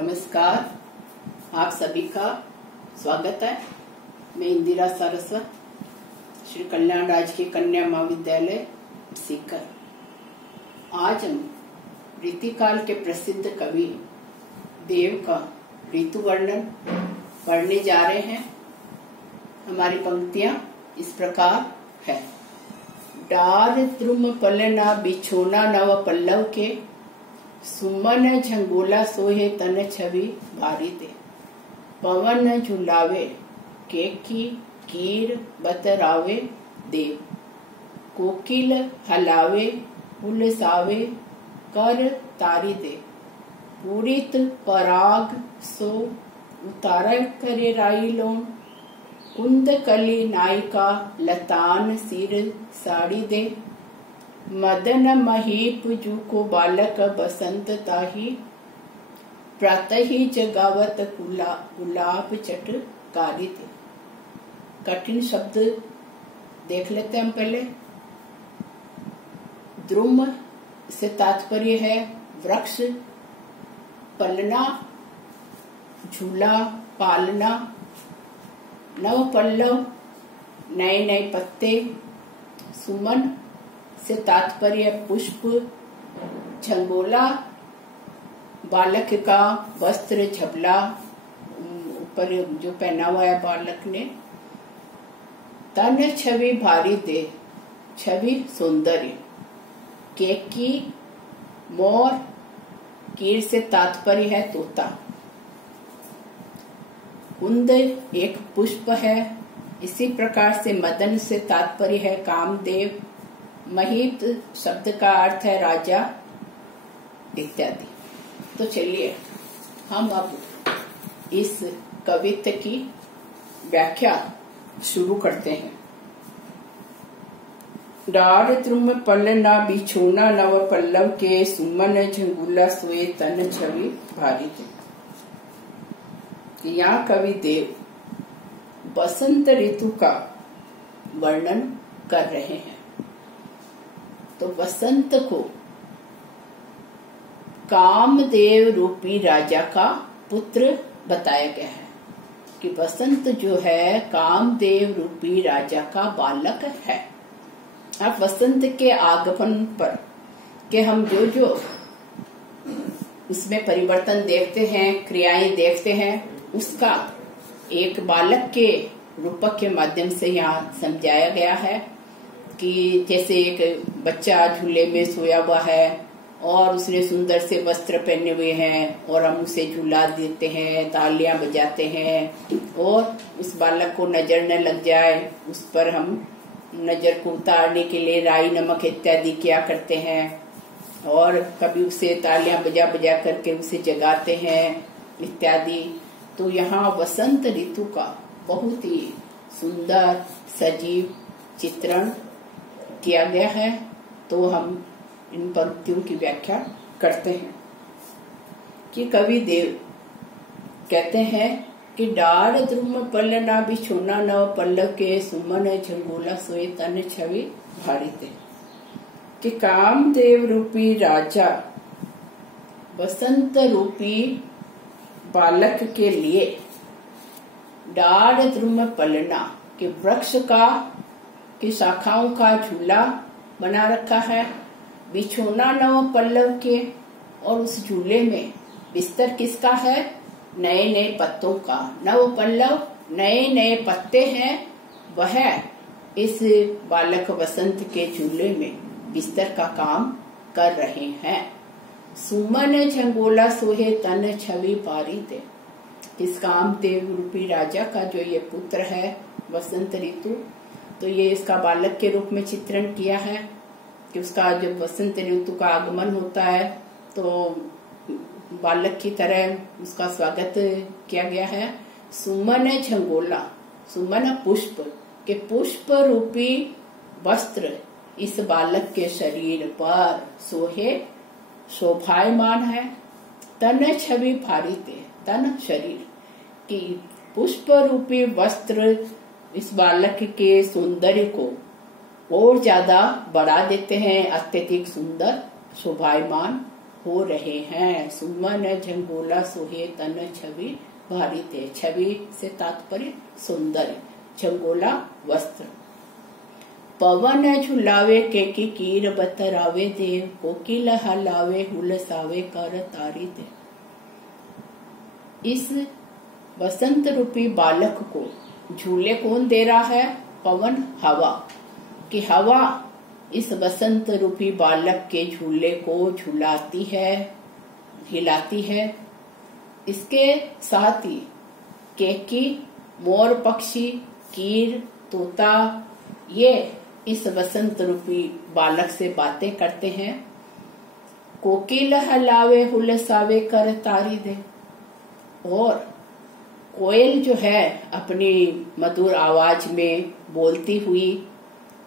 नमस्कार, आप सभी का स्वागत है। मैं इंदिरा सारस्वत, श्री कल्याण राजकीय कन्या महाविद्यालय सीकर। आज हम रीतिकाल के प्रसिद्ध कवि देव का ऋतु वर्णन पढ़ने जा रहे हैं। हमारी पंक्तियां इस प्रकार है। डार द्रुम पलना बिछोना नव पल्लव के, सुमन झंगोला सोहे तन छवि भारी दे। पवन झुलावे केकी कीर बतरावे देव, कोकिल हलावे उलसावे कर तारी दे। पूरित पराग सो उतार करे राई लोन, कुंद कली नायिका लतान सिर साड़ी दे। मदन महीप जू को बालक बसंत ताही, प्रातः ही जगावत गुलाब चटकारी दे। कठिन शब्द देख लेते हैं हम पहले। द्रुम से तात्पर्य है वृक्ष, पलना झूला पालना, नव पल्लव नए नए पत्ते, सुमन से तात्पर्य पुष्प, झंगोला बालक का वस्त्र झबला ऊपर जो पहना हुआ है बालक ने। तन छवि भारी दे, छवि सौंदर्य। केकी मोर, कीर से तात्पर्य है तोता। कुंद एक पुष्प है। इसी प्रकार से मदन से तात्पर्य है कामदेव। महीप शब्द का अर्थ है राजा इत्यादि। तो चलिए हम अब इस कविता की व्याख्या शुरू करते हैं। डार द्रुम पलना बिछोना नव पल्लव के, सुमन झंगुला सोए तन छवि भारी दे। यहाँ कवि देव बसंत ऋतु का वर्णन कर रहे हैं। तो बसंत को कामदेव रूपी राजा का पुत्र बताया गया है कि बसंत जो है कामदेव रूपी राजा का बालक है। अब बसंत के आगमन पर के हम जो जो उसमें परिवर्तन देखते हैं, क्रियाएं देखते हैं, उसका एक बालक के रूपक के माध्यम से यहाँ समझाया गया है कि जैसे एक बच्चा झूले में सोया हुआ है और उसने सुंदर से वस्त्र पहने हुए हैं और हम उसे झूला देते हैं, तालियां बजाते हैं और उस बालक को नजर न लग जाए उस पर हम नजर को उतारने के लिए राई नमक इत्यादि किया करते हैं और कभी उसे तालियां बजा बजा करके उसे जगाते हैं इत्यादि। तो यहाँ वसंत ऋतु का बहुत ही सुंदर सजीव चित्रण किया गया है। तो हम इन पंक्तियों की व्याख्या करते हैं कि कवि देव कहते हैं कि डार द्रुम पलना बिछोना नव पल्लव के, सुमन झंगोला सोए तन छवि भारी दे। कि कामदेव रूपी राजा बसंत रूपी बालक के लिए डार द्रुम पलना के वृक्ष का की शाखाओं का झूला बना रखा है। बिछोना नव पल्लव के, और उस झूले में बिस्तर किसका है? नए नए पत्तों का। नव पल्लव नए नए पत्ते हैं, वह इस बालक बसंत के झूले में बिस्तर का काम कर रहे हैं। सुमन झंगोला सोहे तन छवि भारी दे। इस कामदेव रूपी राजा का जो ये पुत्र है बसंत ऋतु, तो ये इसका बालक के रूप में चित्रण किया है कि उसका जब बसंत ऋतु का आगमन होता है तो बालक की तरह उसका स्वागत किया गया है। सुमन झंगोला, सुमन पुष्प के पुष्प रूपी वस्त्र इस बालक के शरीर पर सोहे शोभायमान है। तन छवि भारी दे, तन शरीर की पुष्प रूपी वस्त्र इस बालक के सौंदर्य को और ज्यादा बढ़ा देते हैं, अत्यधिक सुंदर शोभायमान हो रहे हैं। सुमन झंगोला सोहे तन छवि भारी थे। छवि से तात्पर्य सौंदर्य, झंगोला वस्त्र। पवन झुलावे के कीर बतरावे देव, कोकिल हलावे हुलसावे कर तारी दे। इस वसंत रूपी बालक को झूले कौन दे रहा है? पवन, हवा। कि हवा इस वसंत रूपी बालक के झूले को झुलाती है, हिलाती है। इसके साथ ही केकी, मोर पक्षी, कीर, तोता, ये इस वसंत रूपी बालक से बातें करते हैं। कोकिल हलावे हुलसावे कर तारी दे। और कोयल जो है अपनी मधुर आवाज में बोलती हुई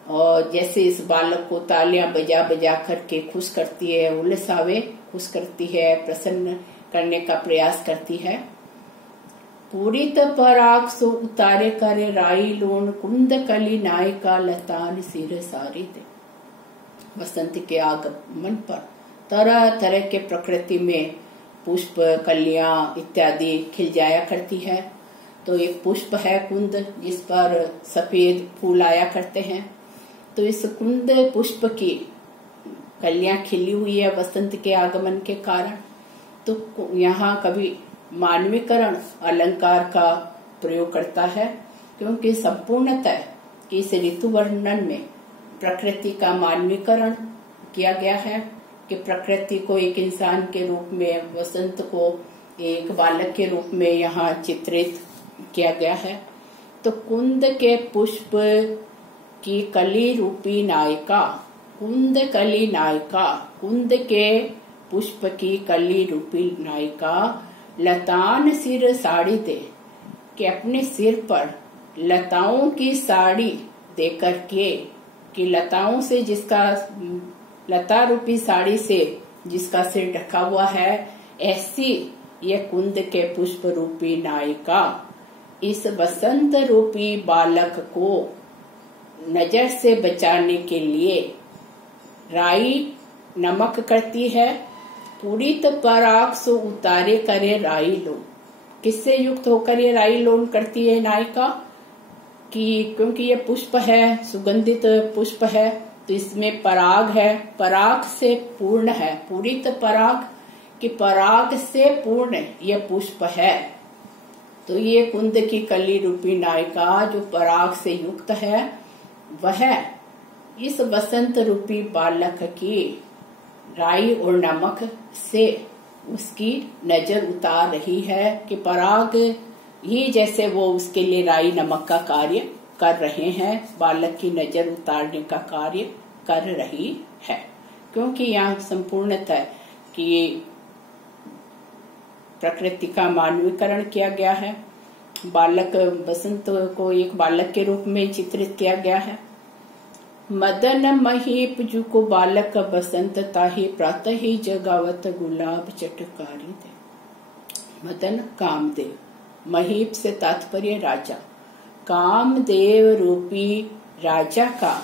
और जैसे इस बालक को तालियां बजा बजा करके खुश करती है, हुलसावे खुश करती है, प्रसन्न करने का प्रयास करती है। पूरित पराग सो उतारे करे राई लोन, कुंद कली नायिका लतान सिर सारी दे। वसंत के आगमन पर तरह तरह के प्रकृति में पुष्प, कलियां इत्यादि खिल जाया करती है। तो एक पुष्प है कुंद, जिस पर सफेद फूल आया करते हैं। तो इस कुंद पुष्प की कलियां खिली हुई है वसंत के आगमन के कारण। तो यहाँ कवि मानवीकरण अलंकार का प्रयोग करता है, क्योंकि संपूर्णतः इस ऋतु वर्णन में प्रकृति का मानवीकरण किया गया है कि प्रकृति को एक इंसान के रूप में, वसंत को एक बालक के रूप में यहाँ चित्रित किया गया है। तो कुंद के पुष्प की कली रूपी नायिका, कुंद कली नायिका, कुंद के पुष्प की कली रूपी नायिका लतान सिर साड़ी दे, कि अपने सिर पर लताओं की साड़ी देकर के, कि लताओं से जिसका, लता रूपी साड़ी से जिसका सिर ढका हुआ है, ऐसी ये कुंद के पुष्प रूपी नायिका इस वसंत रूपी बालक को नजर से बचाने के लिए राई नमक करती है। पूरित पराग सो उतारे करे राई लोन। किससे युक्त होकर ये राई लोन करती है नायिका? कि क्योंकि ये पुष्प है, सुगंधित पुष्प है, तो इसमें पराग है, पराग से पूर्ण है। पूरित पराग, कि पराग से पूर्ण ये पुष्प है। तो ये कुंद की कली रूपी नायिका जो पराग से युक्त है, वह इस वसंत रूपी बालक की राई और नमक से उसकी नजर उतार रही है। कि पराग ही जैसे वो उसके लिए राई नमक का कार्य कर रहे हैं, बालक की नजर उतारने का कार्य कर रही है। क्योंकि यहाँ संपूर्णतः कि प्रकृति का मानवीकरण किया गया है। बालक, बसंत को एक बालक के रूप में चित्रित किया गया है। मदन महीप जुको बालक बसंत ताही, प्रातः ही जगावत गुलाब चटकारी दे। मदन कामदेव, महीप से तात्पर्य राजा, कामदेव रूपी राजा का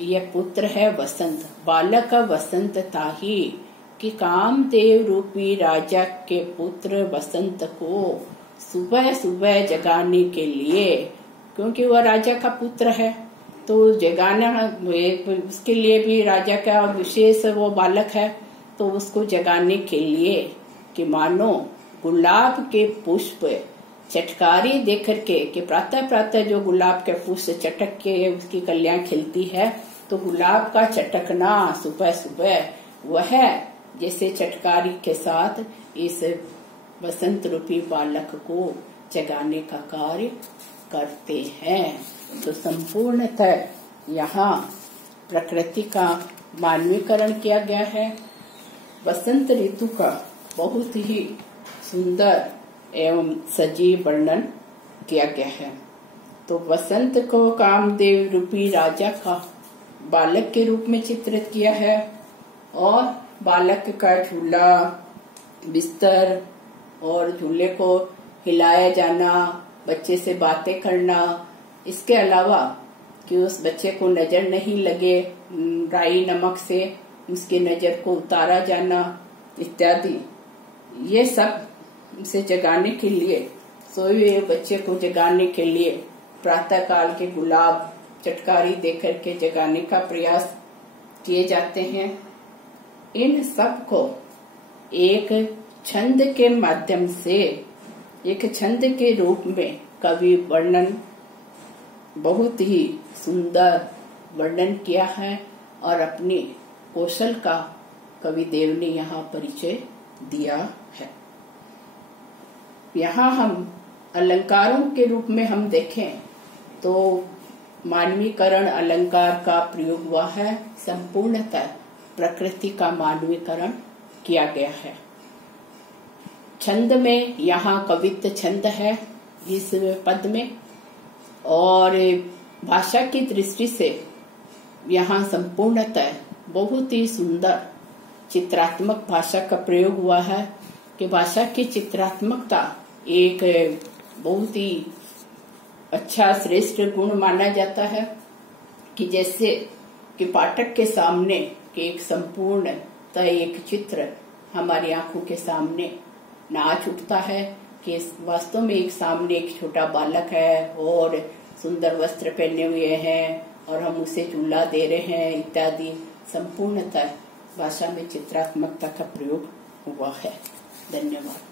यह पुत्र है वसंत। बालक वसंत ताही, कि कामदेव रूपी राजा के पुत्र वसंत को सुबह सुबह जगाने के लिए, क्योंकि वह राजा का पुत्र है, तो जगाना उसके लिए भी राजा का विशेष वो बालक है, तो उसको जगाने के लिए कि मानो गुलाब के पुष्प चटकारी देकर के, कि प्रातः प्रातः जो गुलाब के पुष्प चटक के उसकी कलियां खिलती है, तो गुलाब का चटकना सुबह सुबह वह जैसे चटकारी के साथ इस वसंत रूपी बालक को जगाने का कार्य करते हैं। तो संपूर्णतः यहाँ प्रकृति का मानवीकरण किया गया है। वसंत ऋतु का बहुत ही सुंदर एवं सजीव वर्णन किया गया है। तो वसंत को कामदेव रूपी राजा का बालक के रूप में चित्रित किया है, और बालक का झूला, बिस्तर और झूले को हिलाया जाना, बच्चे से बातें करना, इसके अलावा कि उस बच्चे को नजर नहीं लगे राई नमक से, उसकी नजर को उतारा जाना, इत्यादि, ये सब से जगाने के लिए, सोए हुए बच्चे को जगाने के लिए प्रातः काल के गुलाब चटकारी देकर के जगाने का प्रयास किए जाते हैं। इन सब को एक छंद के माध्यम से, एक छंद के रूप में कवि वर्णन, बहुत ही सुंदर वर्णन किया है और अपनी कौशल का कवि देव ने यहाँ परिचय दिया है। यहाँ हम अलंकारों के रूप में हम देखें तो मानवीकरण अलंकार का प्रयोग हुआ है। संपूर्णतः प्रकृति का मानवीकरण किया गया है। छंद में यहाँ कवित्व छंद है इस पद में, और भाषा की दृष्टि से यहाँ संपूर्णतः बहुत ही सुंदर चित्रात्मक भाषा का प्रयोग हुआ है कि भाषा की चित्रात्मकता एक बहुत ही अच्छा श्रेष्ठ गुण माना जाता है कि जैसे कि पाठक के सामने कि एक संपूर्ण एक चित्र हमारी आंखों के सामने नाच उठता है कि वास्तव में एक सामने एक छोटा बालक है और सुंदर वस्त्र पहने हुए हैं और हम उसे झूला दे रहे हैं इत्यादि। संपूर्णतः भाषा में चित्रात्मकता का प्रयोग हुआ है। धन्यवाद।